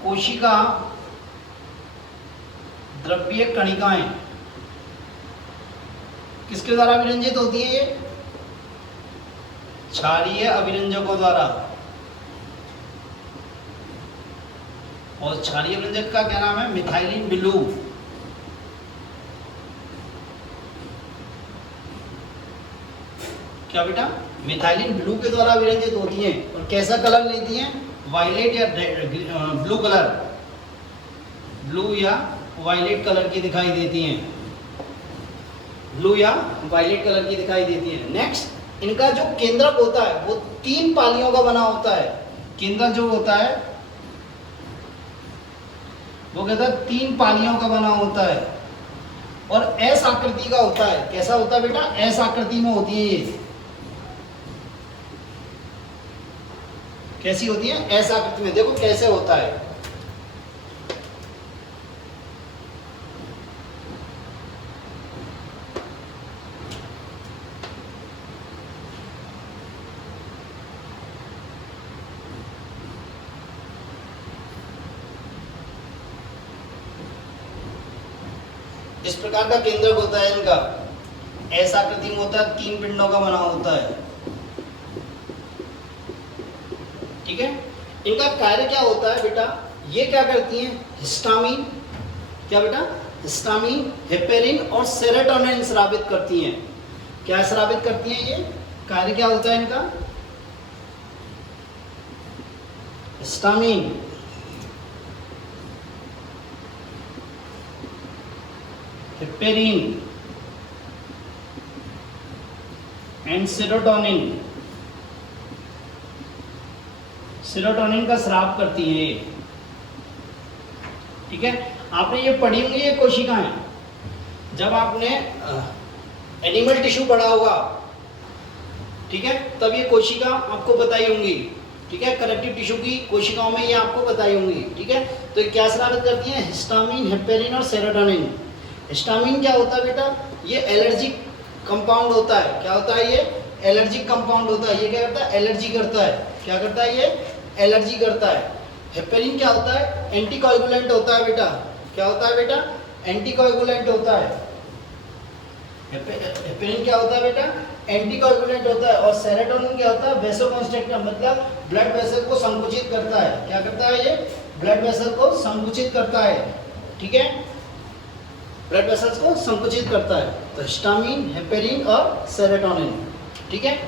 कोशिका द्रव्य कणिकाएं किसके द्वारा विरंजित होती है? ये क्षारीय अभिरंजकों द्वारा। और क्षारीय अभिरंजक का क्या नाम है? Methylene blue. क्या बेटा? मिथाइलिन ब्लू के द्वारा विरंजित होती हैं। और कैसा कलर लेती हैं? वायलेट या ब्लू कलर, ब्लू या वायलेट कलर की दिखाई देती हैं। ब्लू या वायलेट कलर की दिखाई देती है। नेक्स्ट, इनका जो केंद्रक होता है वो 3 पालियों का बना होता है। केंद्रक जो होता है वो कहता है 3 पालियों का बना होता है और एस आकृति का होता है। कैसा होता है बेटा? एस आकृति में होती है ये। कैसी होती है? एस आकृति में। देखो कैसे होता है। इस प्रकार का केंद्रक होता है इनका। एस आकृति में होता है, 3 पिंडों का बना होता है। ठीक है, इनका कार्य क्या होता है बेटा? ये क्या करती हैं? हिस्टामिन, क्या बेटा? हिस्टामिन, हेपेरिन और सेरोटोनिन स्रावित करती हैं। क्या स्रावित करती हैं ये? कार्य क्या होता है इनका? Histamine, heparin and serotonin serotonin का स्राव करती है ये। ठीक है, आपने ये पढ़ी होंगी ये कोशिकाएं, जब आपने एनिमल टिश्यू पढ़ा होगा, ठीक है, तब ये कोशिका आपको बताई होंगी। ठीक है, कनेक्टिव टिश्यू की कोशिकाओं में ये आपको बताई होंगी। ठीक है, तो ये क्या स्रावित करती है? हिस्टामिन, हेपेरिन और सेरोटोनिन। हिस्टामिन क्या होता है बेटा? ये एलर्जिक कंपाउंड होता है। क्या होता है? ये एलर्जिक कंपाउंड होता है। ये क्या करता है? एलर्जी करता है। क्या करता है? ये एलर्जी करता है। हेपेरिन क्या होता है? एंटीकोएगुलेंट होता है बेटा। क्या होता है बेटा? एंटीकोएगुलेंट होता है। हेपेरिन क्या होता है बेटा? एंटीकोएगुलेंट होता है। और सेरोटोनिन क्या होता है? वैसोकंस्ट्रिक्टर, मतलब ब्लड वेसल को संकुचित करता है। क्या करता है? ये ब्लड वेसल को संकुचित करता है। ठीक है, ब्लड वेसल्स को संकुचित करता है। तो हिस्टामिन, हेपेरिन और सेरोटोनिन। ठीक है,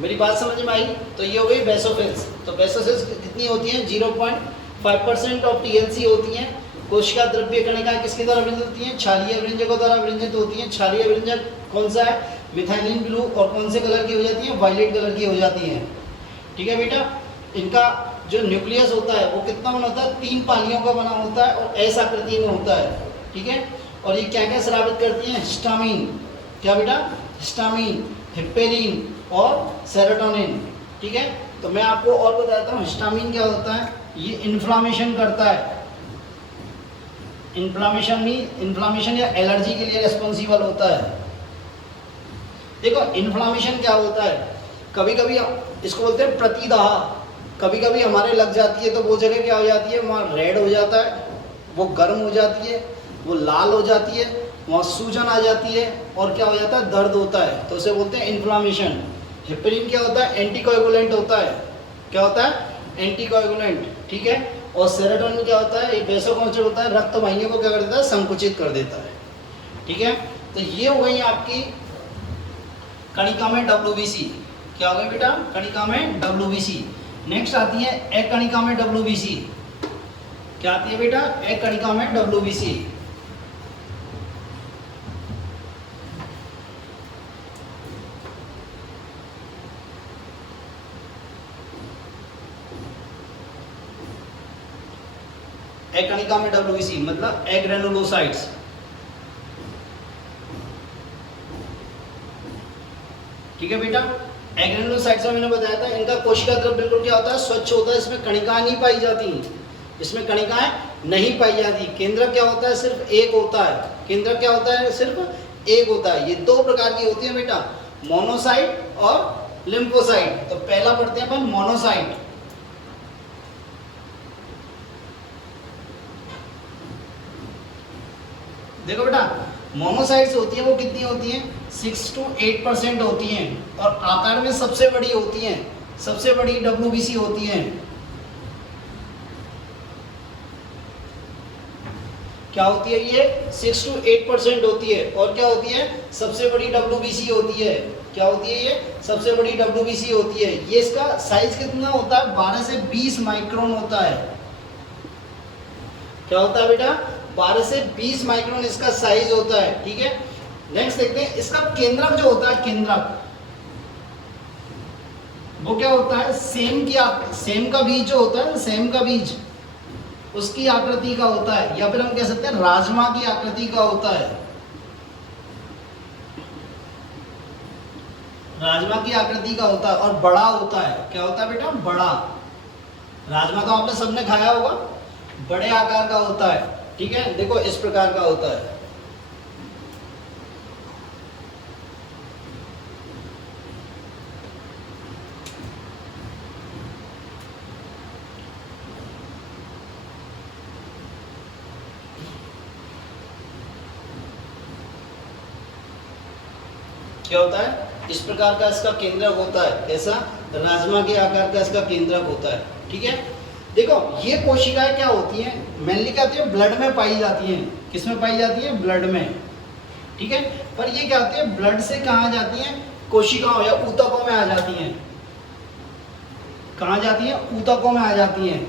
मेरी बात समझ में आई? तो ये हो गई बेसोफिल्स। तो बेसोफिल्स कितनी होती हैं? 0.5% ऑफ टीएलसी होती हैं। कोशिका द्रव्य कणिकाएं किसके द्वारा विरंजित होती हैं? क्षारीय विरंजकों द्वारा विरंजित होती हैं। क्षारीय विरंजक कौन सा है? Methylene blue. और कौन से कलर की हो जाती है? वायलेट कलर की हो जाती है। ठीक है बेटा, इनका जो न्यूक्लियस होता है वो कितना बना होता है? 3 पालियों का बना होता है और एस आकृति में होता है। ठीक है, और ये क्या क्या स्रावित करती हैं? हिस्टामिन। क्या बेटा? हिस्टामिन, हेपेरिन और सेरोटोनिन। ठीक है, तो मैं आपको और बताता हूँ हिस्टामिन क्या होता है। ये इन्फ्लामेशन करता है। इन्फ्लामेशन या एलर्जी के लिए रिस्पॉन्सिबल होता है। देखो इन्फ्लामेशन क्या होता है, कभी कभी इसको बोलते हैं प्रतिदाह। कभी कभी हमारे लग जाती है तो वो जगह क्या हो जाती है? वहाँ रेड हो जाता है, वो गर्म हो जाती है, वो लाल हो जाती है, वहाँ सूजन आ जाती है और क्या हो जाता है? दर्द होता है। तो उसे बोलते हैं इन्फ्लामेशन। हेपेरिन क्या होता है? एंटीकोएगुलेंट होता है। क्या होता है? एंटीकोएगुलेंट। ठीक है, और सेरोटोनिन क्या होता है? ये वैसोकंस्ट्रिक्टर होता है, रक्त वाहिनियों को क्या कर देता है? संकुचित कर देता है। ठीक है, तो ये हो गई आपकी कणिका में WBC। क्या हो गया बेटा? कणिका में WBC। नेक्स्ट आती है एकणिका में WBC। क्या आती है बेटा? एकणिका में WBC। एकणिका में WBC मतलब एग्रेनुलोसाइट्स। ठीक है बेटा, एग्रेनुलोसाइट्स में मैंने बताया था इनका कोशिका द्रव्य बिल्कुल क्या होता है? स्वच्छ होता है। इसमें कणिकाएं नहीं पाई जाती, इसमें कणिकाएं नहीं पाई जाती। केंद्रक क्या होता है? सिर्फ एक होता है। केंद्रक क्या होता है? सिर्फ एक होता है। ये 2 प्रकार की होती है बेटा, मोनोसाइट और लिम्फोसाइट। तो पहला पढ़ते हैं अपन मोनोसाइट। देखो बेटा, मोनोसाइट्स होती है वो कितनी होती हैं? 6 to 8% होती हैं और आकार में सबसे बड़ी होती हैं। सबसे बड़ी WBC होती हैं। क्या होती है? ये 6 to 8% होती है और क्या होती है? सबसे बड़ी WBC होती है। क्या होती है? ये सबसे बड़ी WBC होती है। ये इसका साइज कितना होता है? 12 से 20 माइक्रोन होता है। क्या होता है बेटा? 12 से 20 माइक्रोन इसका साइज होता है। ठीक है, नेक्स्ट देखते हैं इसका केंद्रक जो होता है, केंद्रक वो क्या होता है? सेम का बीज जो होता है, सेम का बीज उसकी आकृति का होता है, या फिर हम कह सकते हैं राजमा की आकृति का होता है। राजमा की आकृति का होता है और बड़ा होता है। क्या होता है बेटा? बड़ा। राजमा तो आपने सबने खाया होगा, बड़े आकार का होता है। ठीक है, देखो इस प्रकार का होता है। क्या होता है? इस प्रकार का इसका केंद्रक होता है। कैसा? राजमा के आकार का इसका केंद्रक होता है। ठीक है, देखो ये कोशिकाएं क्या होती हैं? मेनली क्या होती है? ब्लड में पाई जाती हैं। किस में पाई जाती है? ब्लड में। ठीक है, पर ये क्या होती है? ब्लड से कहाँ जाती हैं? कोशिकाओं या ऊतकों में आ जाती हैं। कहाँ जाती हैं? ऊतकों में आ जाती हैं।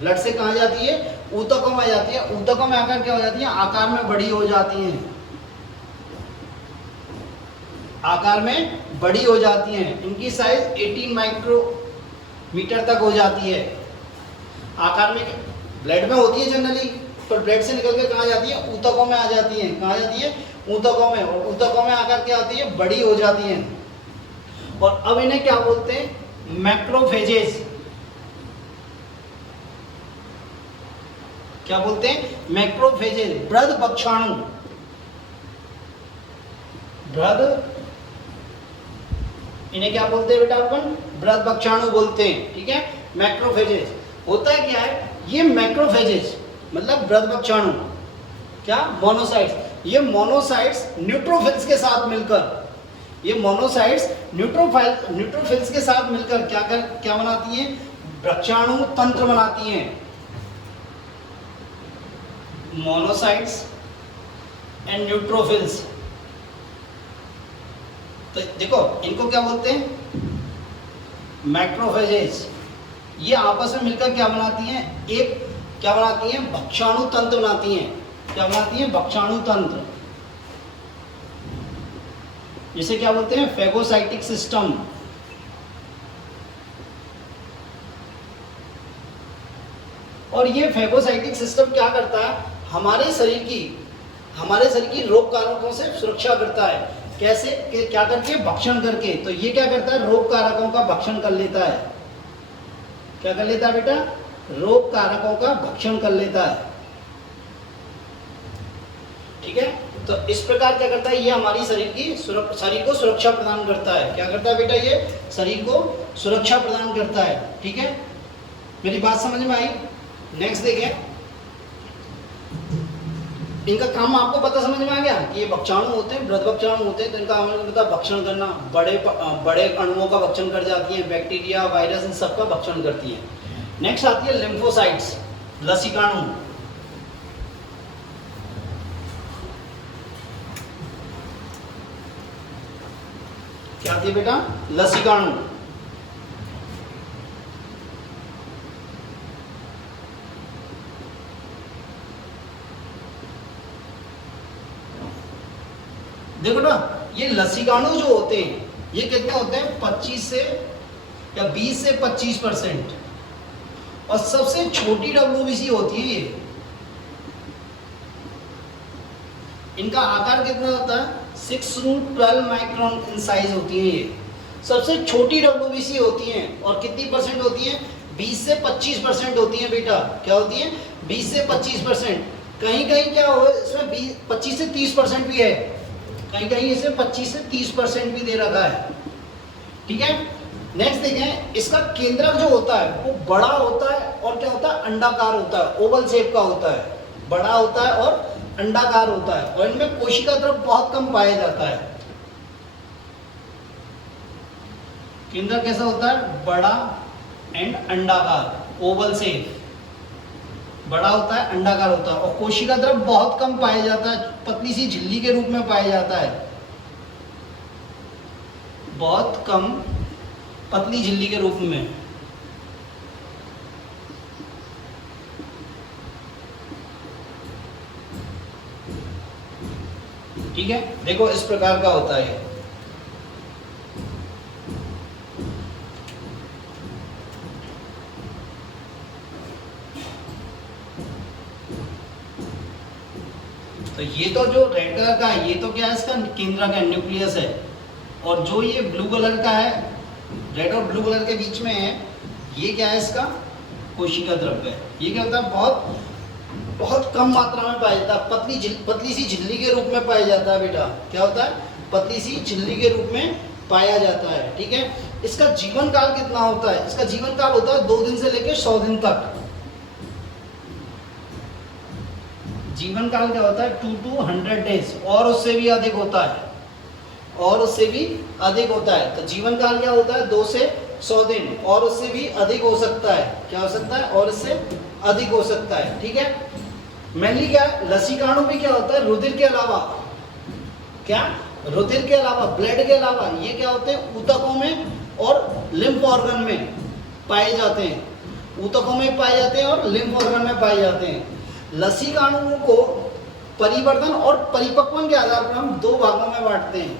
ब्लड से कहाँ जाती है? ऊतकों में आ जाती है। ऊतकों में आकर क्या हो जाती है? आकार में बड़ी हो जाती हैं। आकार में बड़ी हो जाती हैं। इनकी साइज 18 मीटर तक हो जाती है। आकार में ब्लड में होती है जनरली, पर ब्लड से निकल के कहाँ जाती है, ऊतकों में आ जाती है। कहाँ जाती है, ऊतकों में। और ऊतकों में आकर क्या होती है, बड़ी हो जाती है। और अब इन्हें क्या बोलते हैं, मैक्रोफेजेस। क्या बोलते हैं, मैक्रोफेजेस, बृहद भक्षाणु। बृहद, इन्हें क्या बोलते हैं बेटा अपन, बृहद भक्षाणु बोलते हैं। ठीक है, मैक्रोफेजेस। होता है क्या है, ये मैक्रोफेजेस मतलब बृहद भक्षाणु, क्या, मोनोसाइट्स। ये मोनोसाइट्स न्यूट्रोफिल्स के साथ मिलकर, ये मोनोसाइट्स न्यूट्रोफिल्स के साथ मिलकर क्या बनाती हैं, भक्षाणु तंत्र बनाती हैं। मोनोसाइट्स एंड न्यूट्रोफिल्स, तो देखो इनको क्या बोलते हैं, मैक्रोफेजेस। ये आपस में मिलकर क्या बनाती हैं, एक क्या बनाती हैं, भक्षाणु तंत्र बनाती हैं। क्या बनाती हैं, भक्षाणु तंत्र, जिसे क्या बोलते हैं, फेगोसाइटिक सिस्टम। और ये फेगोसाइटिक सिस्टम क्या करता है, हमारे शरीर की रोग कारकों से सुरक्षा करता है। कैसे, क्या करके, भक्षण करके। तो ये क्या करता है, रोग कारकों का भक्षण कर लेता है। क्या कर लेता है बेटा, रोग कारकों का भक्षण कर लेता है। ठीक है, तो इस प्रकार क्या करता है, ये हमारी शरीर को सुरक्षा प्रदान करता है। क्या करता है बेटा, ये शरीर को सुरक्षा प्रदान करता है। ठीक है, मेरी बात समझ में आई। नेक्स्ट देखें, इनका काम आपको पता समझ में आ गया कि ये भक्षाणु होते हैं, बृहद भक्षाणु होते हैं। तो इनका हमें पता, भक्षण करना, बड़े अणुओं का भक्षण कर जाती है, बैक्टीरिया, वायरस, इन सब का भक्षण करती है। नेक्स्ट आती है लिम्फोसाइट्स, लसिकाणु। क्या आती है बेटा, लसिकाणु। देखो ना, ये लसिकाणु जो होते हैं, ये कितने होते हैं, 25 से या 20 से 25%। और सबसे छोटी WBC होती है ये। इनका आकार कितना होता है, 6√12 माइक्रोन इन साइज होती है ये। सबसे छोटी WBC होती है। और कितनी परसेंट होती है, 20 से 25% होती है बेटा। क्या होती है, 20 से 25%। कहीं कहीं क्या हो, इसमें 25 से 30% भी है। कहीं कहीं इसे 25 से 30% भी दे रखा है। ठीक है, नेक्स्ट देखें, इसका केंद्रक जो होता है वो बड़ा होता है और क्या होता है, अंडाकार होता है, ओवल शेप का होता है। बड़ा होता है और अंडाकार होता है। और इनमें कोशिका द्रव्य बहुत कम पाया जाता है। केंद्रक कैसा होता है, बड़ा एंड अंडाकार, ओवल शेप। बड़ा होता है, अंडाकार होता है। और कोशिका द्रव्य बहुत कम पाया जाता है, पतली सी झिल्ली के रूप में पाया जाता है। बहुत कम पतली झिल्ली के रूप में। ठीक है, देखो इस प्रकार का होता है। तो ये तो जो रेड कलर का है, ये तो क्या है, इसका केंद्रक है, न्यूक्लियस है। और जो ये ब्लू कलर का है, रेड और ब्लू कलर के बीच में है, ये क्या है, इसका कोशिका द्रव्य है। ये क्या होता है, बहुत कम मात्रा में पाया जाता है, पतली सी झिल्ली के रूप में पाया जाता है बेटा। क्या होता है, पतली सी झिल्ली के रूप में पाया जाता है। ठीक है, इसका जीवन काल कितना होता है, इसका जीवन काल होता है 2 दिन से लेकर 100 दिन तक। जीवन काल क्या होता है, 2 to 100 डेज, और उससे भी अधिक होता है। और उससे भी अधिक होता है। तो जीवन काल क्या होता है, 2 से 100 दिन, और उससे भी अधिक हो सकता है। क्या हो सकता है, और इससे अधिक हो सकता है। ठीक है, मेनली क्या है, लसिकाणु में क्या होता है, रुधिर के अलावा, क्या, रुधिर के अलावा, ब्लड के अलावा, ये क्या होते हैं, ऊतकों में और लिम्फ ऑर्गन में पाए जाते हैं। ऊतकों में पाए जाते हैं और लिम्फ ऑर्गन में पाए जाते हैं। लसिकाणुओं को परिवर्तन और परिपक्वन के आधार पर हम 2 भागों में बांटते हैं।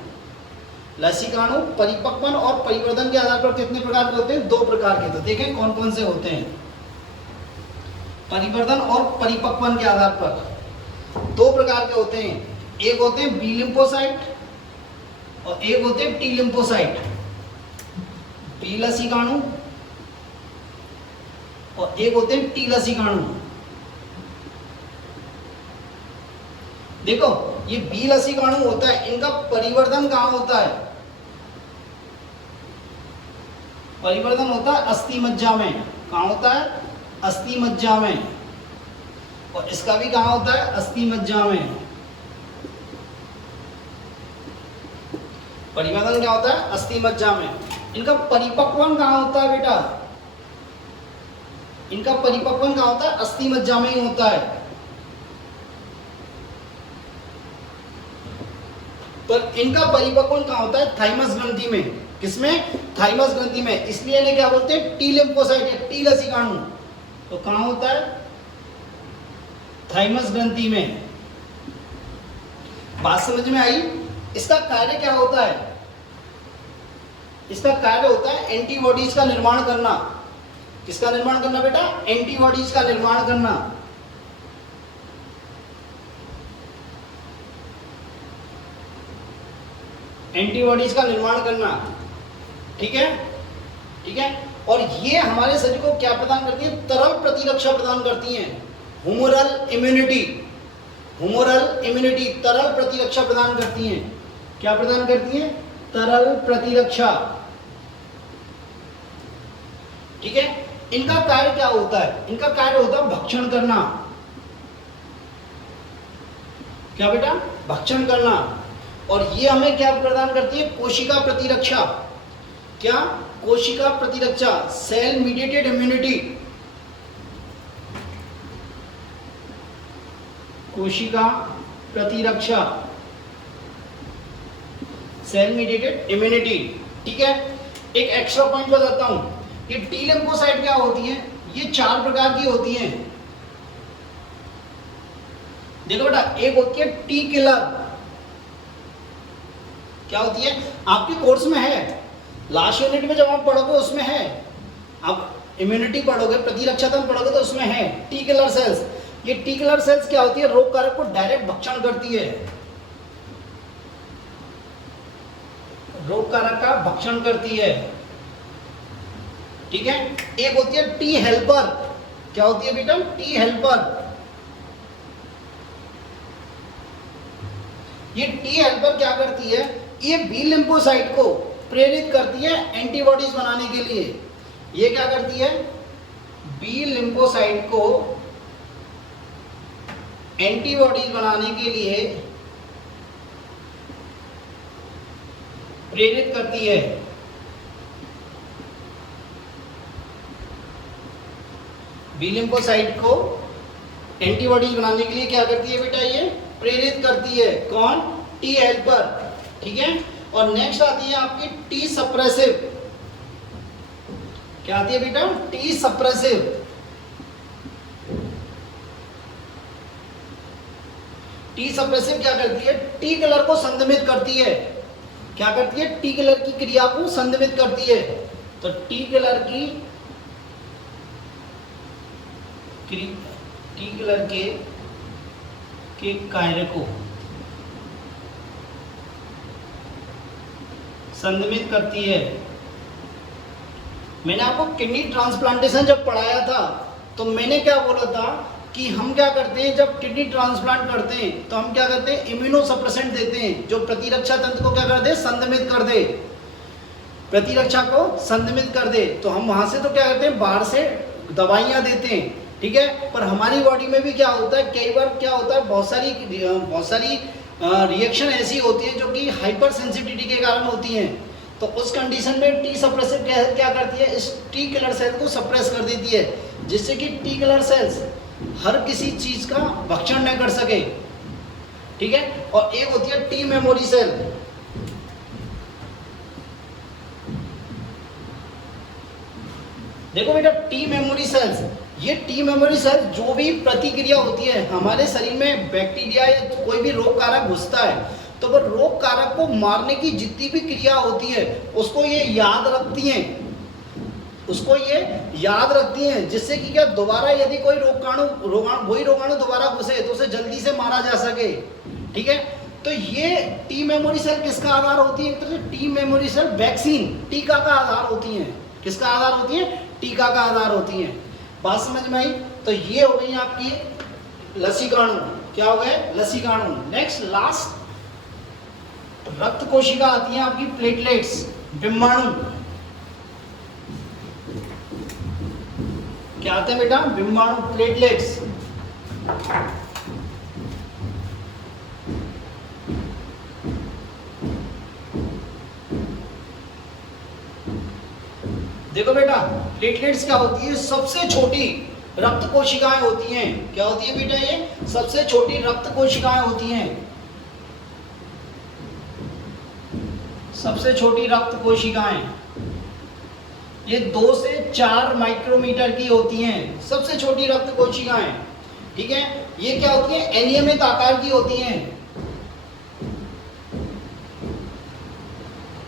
लसिकाणु परिपक्वन और परिवर्धन के आधार पर कितने प्रकार के होते हैं? 2 प्रकार के। तो देखें कौन कौन से होते हैं। परिवर्धन और परिपक्वन के आधार पर 2 प्रकार के होते हैं। एक होते हैं बी लिम्फोसाइट और एक होते हैं टी लिम्फोसाइट। बी लसिकाणु और एक होते हैं टी लसिकाणु। देखो ये बी लसिकाणु होता है, इनका परिवर्धन कहाँ होता है? परिवर्धन होता है अस्थि मज्जा में। कहाँ होता है? अस्थि मज्जा में। और इसका भी कहाँ होता है? अस्थि मज्जा में। परिवर्धन क्या होता है? अस्थि मज्जा में। इनका परिपक्वन कहाँ होता है बेटा? इनका परिपक्वन कहाँ होता है? अस्थि मज्जा में ही होता है। पर इनका परिपक्वन कहाँ होता है? थाइमस ग्रंथि में। किसमें? थाइमस ग्रंथि में। इसलिए इन्हें क्या बोलते हैं? टी लिम्फोसाइट या टी लसिकाणु। तो कहाँ होता है? थाइमस ग्रंथि में। बात समझ में आई? इसका कार्य क्या होता है? इसका कार्य होता है एंटीबॉडीज का निर्माण करना। किसका निर्माण करना बेटा? एंटीबॉडीज का निर्माण करना। एंटीबॉडीज का निर्माण करना। ठीक है, ठीक है। और ये हमारे शरीर को क्या प्रदान करती है? तरल प्रतिरक्षा प्रदान करती हैं। हुमोरल इम्यूनिटी। हुमोरल इम्यूनिटी तरल प्रतिरक्षा प्रदान करती हैं। क्या प्रदान करती हैं? तरल प्रतिरक्षा। ठीक है। इनका कार्य क्या होता है? इनका कार्य होता है भक्षण करना। क्या बेटा? भक्षण करना। और ये हमें क्या प्रदान करती है? कोशिका प्रतिरक्षा। क्या? कोशिका प्रतिरक्षा, सेल मीडिएटेड इम्यूनिटी। कोशिका प्रतिरक्षा, सेल मीडिएटेड इम्यूनिटी। ठीक है। एक एक्स्ट्रा पॉइंट बताता हूं कि टी लिम्फोसाइट क्या होती है? ये 4 प्रकार की होती हैं। देखो बेटा, एक होती है टी किलर। क्या होती है? आपके कोर्स में है, लास्ट यूनिट में जब आप पढ़ोगे उसमें है। आप इम्यूनिटी पढ़ोगे, प्रतिरक्षा तंत्र पढ़ोगे तो उसमें है टी किलर सेल्स। ये टी किलर सेल्स क्या होती है? रोग कारक को डायरेक्ट भक्षण करती है। रोग कारक का भक्षण करती है। ठीक है। एक होती है टी हेल्पर। क्या होती है बेटा? T helper. ये टी हेल्पर क्या करती है? ये बी लिम्फोसाइट को प्रेरित करती है एंटीबॉडीज बनाने के लिए। ये क्या करती है? बी लिम्फोसाइट को एंटीबॉडीज बनाने के लिए प्रेरित करती है। बी लिम्फोसाइट को एंटीबॉडीज बनाने के लिए क्या करती है बेटा? ये प्रेरित करती है। कौन? T helper. ठीक है। और नेक्स्ट आती है आपकी टी सप्रेसिव। क्या आती है बेटा? T suppressive. टी सप्रेसिव क्या करती है? टी किलर को संदमित करती है। क्या करती है? टी किलर की क्रिया को संदमित करती है। तो टी किलर के कार्य को संदमित करती है। मैंने आपको किडनी ट्रांसप्लांटेशन जब पढ़ाया था तो मैंने क्या बोला था कि हम क्या करते हैं, जब किडनी ट्रांसप्लांट करते हैं तो हम क्या करते हैं? इम्यूनो सप्रेसेंट देते हैं, जो प्रतिरक्षा तंत्र को क्या कर दे? संदमित कर दे। प्रतिरक्षा को संदमित कर दे। तो हम वहां से तो क्या करते हैं? बाहर से दवाइयां देते हैं। ठीक है। पर हमारी बॉडी में भी क्या होता है? कई बार क्या होता है? बहुत सारी रिएक्शन ऐसी होती है जो कि हाइपर सेंसिटिविटी के कारण होती हैं। तो उस कंडीशन में टी सप्रेसिव क्या करती है? इस टी किलर सेल को सप्रेस कर देती है, जिससे कि टी किलर सेल्स हर किसी चीज का भक्षण न कर सके। ठीक है। और एक होती है टी मेमोरी सेल। देखो बेटा, टी मेमोरी सेल्स, ये टी मेमोरी सेल जो भी प्रतिक्रिया होती है हमारे शरीर में, बैक्टीरिया या कोई भी रोग कारक घुसता है तो तो वो रोग कारक को मारने की जितनी भी क्रिया होती है उसको ये याद रखती हैं, उसको ये याद रखती हैं, जिससे कि क्या दोबारा यदि कोई वही रोगाणु दोबारा घुसे तो उसे जल्दी से मारा जा सके। ठीक है, तो ये टी मेमोरी सेल किसका आधार होती है? एक तरह से टी मेमोरी सेल वैक्सीन टीका का आधार होती है। किसका आधार होती है? टीका का आधार होती है। बात समझ में आई? तो ये हो गई आपकी लसीकाणु। क्या हो गए? लसीकाणु। नेक्स्ट लास्ट रक्त कोशिका आती है आपकी प्लेटलेट्स, बिम्बाणु। क्या आते हैं बेटा? बिम्बाणु, प्लेटलेट्स। देखो बेटा, प्लेटलेट्स क्या होती है? सबसे छोटी रक्त कोशिकाएं होती हैं। क्या होती है बेटा? ये सबसे छोटी रक्त कोशिकाएं होती हैं। सबसे छोटी रक्त कोशिकाएं ये 2 से 4 माइक्रोमीटर की होती हैं। सबसे छोटी रक्त कोशिकाएं। ठीक है, ये क्या होती है? अनियमित आकार की होती हैं।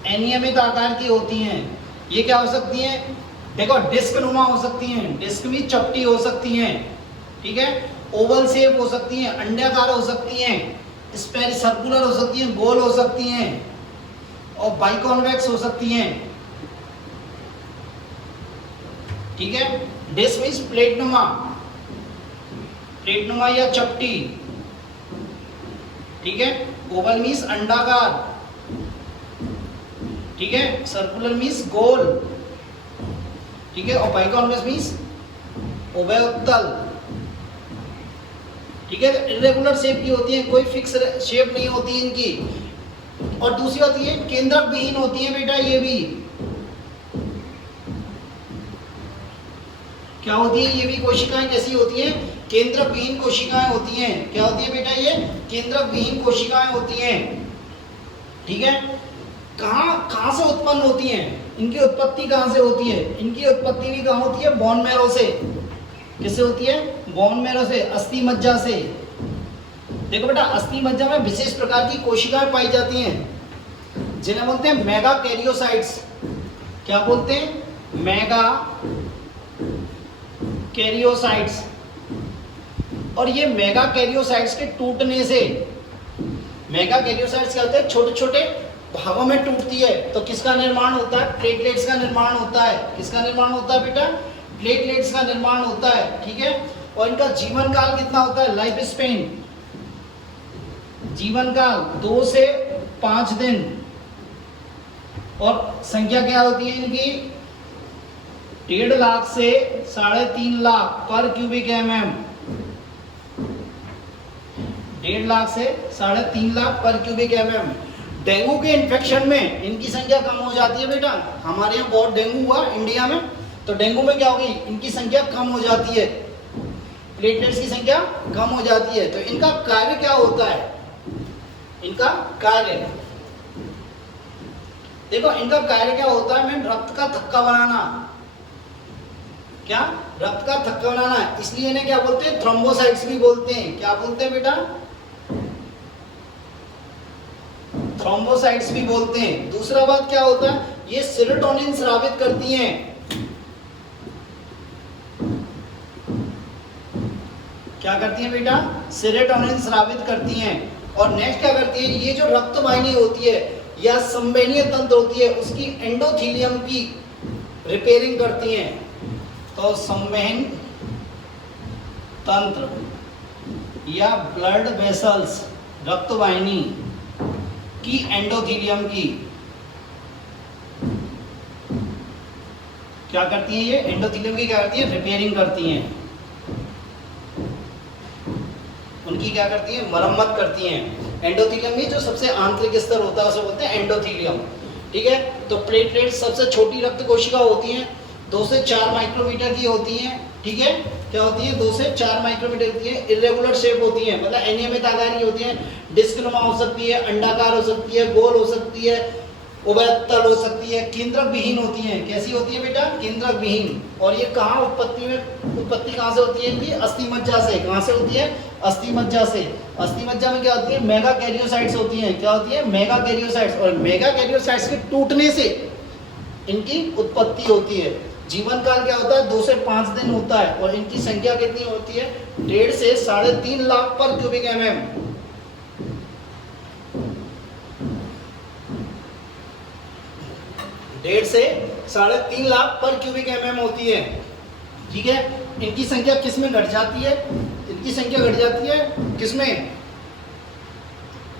अनियमित आकार की होती हैं। ये क्या हो सकती हैं? देखो, डिस्क नुमा हो सकती हैं, डिस्क भी चपटी हो सकती हैं। ठीक है, ओवल शेप हो सकती हैं, अंडाकार हो सकती हैं, स्पेर सर्कुलर हो सकती हैं, गोल हो सकती हैं, और बाइकॉन्वेक्स हो सकती हैं। ठीक है, डिस्क मींस प्लेटनुमा, प्लेटनुमा या चपटी। ठीक है, ओवल मींस अंडाकार। ठीक है, सर्कुलर मींस गोल। ठीक है, और बाइकॉन्वेक्स मींस उभयोत्तल। ठीक है, इरेगुलर शेप की होती है, कोई फिक्स शेप नहीं होती इनकी। और दूसरी बात ये केंद्रक विहीन होती है बेटा। ये भी क्या होती है? ये भी कोशिकाएं कैसी होती हैं? केंद्रक विहीन कोशिकाएं होती हैं। क्या होती है बेटा? ये केंद्रक विहीन कोशिकाएं होती हैं। ठीक है, कहां से उत्पन्न होती हैं? इनकी उत्पत्ति कहां से होती है? इनकी उत्पत्ति भी कहां होती है? बोन मैरो से। किससे होती है? बोन मैरो से, अस्थि मज्जा से। देखो बेटा, अस्थि मज्जा में विशेष प्रकार की कोशिकाएं पाई जाती हैं जिन्हें बोलते हैं मेगा कैरियोसाइट्स। क्या बोलते हैं? Mega karyocytes. और ये मेगा कैरियोसाइट्स के टूटने से, मेगा कैरियोसाइट्स क्या होते हैं? छोटे छोटे भागों में टूटती है तो किसका निर्माण होता है? प्लेटलेट्स का निर्माण होता है। किसका निर्माण होता है बेटा? प्लेटलेट्स का निर्माण होता है। ठीक है, और इनका जीवन काल कितना होता है? लाइफ स्पेन, जीवन काल 2 से 5 दिन। और संख्या क्या होती है इनकी? 1.5 लाख से 3.5 लाख पर क्यूबिक mm। 1.5 लाख से 3.5 लाख पर क्यूबिक mm। डेंगू के इन्फेक्शन में इनकी संख्या कम हो जाती है बेटा। हमारे यहाँ बहुत डेंगू हुआ इंडिया में, तो डेंगू में क्या होगी? इनकी संख्या कम हो जाती है, प्लेटलेट्स की संख्या कम हो जाती है। तो इनका कार्य क्या होता है? इनका कार्य देखो, इनका कार्य क्या होता है? मैम, रक्त का थक्का बनाना। क्या? रक्त का थक्का बनाना। इसलिए इन्हें क्या बोलते हैं? थ्रोम्बोसाइट्स भी बोलते हैं। क्या बोलते हैं बेटा? थ्रोम्बोसाइट्स भी बोलते हैं। दूसरा बात क्या होता है? ये सेरोटोनिन स्रावित करती हैं। क्या करती हैं बेटा? सेरोटोनिन स्रावित करती हैं। और नेक्स्ट क्या करती है? ये जो रक्त वाहिनी होती है या संवहनीय तंत्र होती है, उसकी एंडोथीलियम की रिपेयरिंग करती हैं। तो संवहन तंत्र या ब्लड वेसल्स, रक्त वाहिनी की एंडोथीलियम की क्या करती है? ये एंडोथीलियम की क्या करती है? रिपेयरिंग करती हैं। उनकी क्या करती है? मरम्मत करती हैं। एंडोथीलियम में जो सबसे आंतरिक स्तर होता है उसे बोलते हैं एंडोथीलियम। ठीक है, तो प्लेटलेट सबसे छोटी रक्त कोशिका होती हैं, 2 से 4 माइक्रोमीटर की होती हैं। ठीक है, क्या होती है? 2 से 4 माइक्रोमीटर की है। इरेगुलर शेप होती है, मतलब अनियमित आकार की होती है। डिस्क नुमा हो सकती है, अंडाकार हो सकती है, गोल हो सकती है, उभयतल हो सकती है, केंद्रक विहीन होती है। कैसी होती है बेटा? केंद्रक विहीन। और ये कहाँ उत्पत्ति कहाँ से होती है इनकी? अस्थि मज्जा से। कहाँ से होती है? अस्थि मज्जा से। अस्थि मज्जा में क्या होती है, मेगा कैरियोसाइट्स होती हैं। क्या होती है, मेगा कैरियोसाइट्स। और मेगा कैरियोसाइट्स के टूटने से इनकी उत्पत्ति होती है। जीवन काल क्या होता है, 2 से 5 दिन होता है। और इनकी संख्या कितनी होती है, 1.5 से 3.5 लाख पर क्यूबिक mm। 1.5 से 3.5 लाख पर क्यूबिक mm होती है। ठीक है, इनकी संख्या किस में घट जाती है, इनकी संख्या घट जाती है किसमें,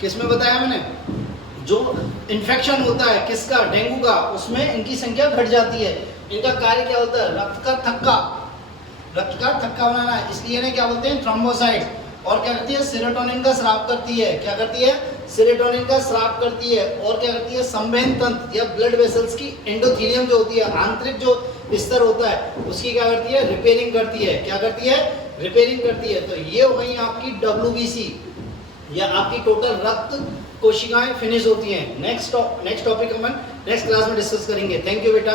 किसमें बताया मैंने, जो इन्फेक्शन होता है किसका, डेंगू का, उसमें इनकी संख्या घट जाती है। इनका कार्य क्या होता है, रक्त का थक्का बनाना, इसलिए इन्हें क्या बोलते हैं, थ्रोम्बोसाइट्स। और क्या करती है, सेरोटोनिन का स्राव करती है। क्या करती है, सेरोटोनिन का स्राव करती है। और क्या करती है, संवहन तंत्र या ब्लड वेसल्स की एंडोथेलियम जो होती है, आंतरिक जो स्तर होता है, उसकी क्या करती है, रिपेयरिंग करती है। क्या करती है, रिपेयरिंग करती है। तो ये हो गई आपकी WBC या आपकी टोटल रक्त कोशिकाएं फिनिश होती हैं। नेक्स्ट टॉपिक हम नेक्स्ट क्लास में डिस्कस करेंगे। थैंक यू बेटा।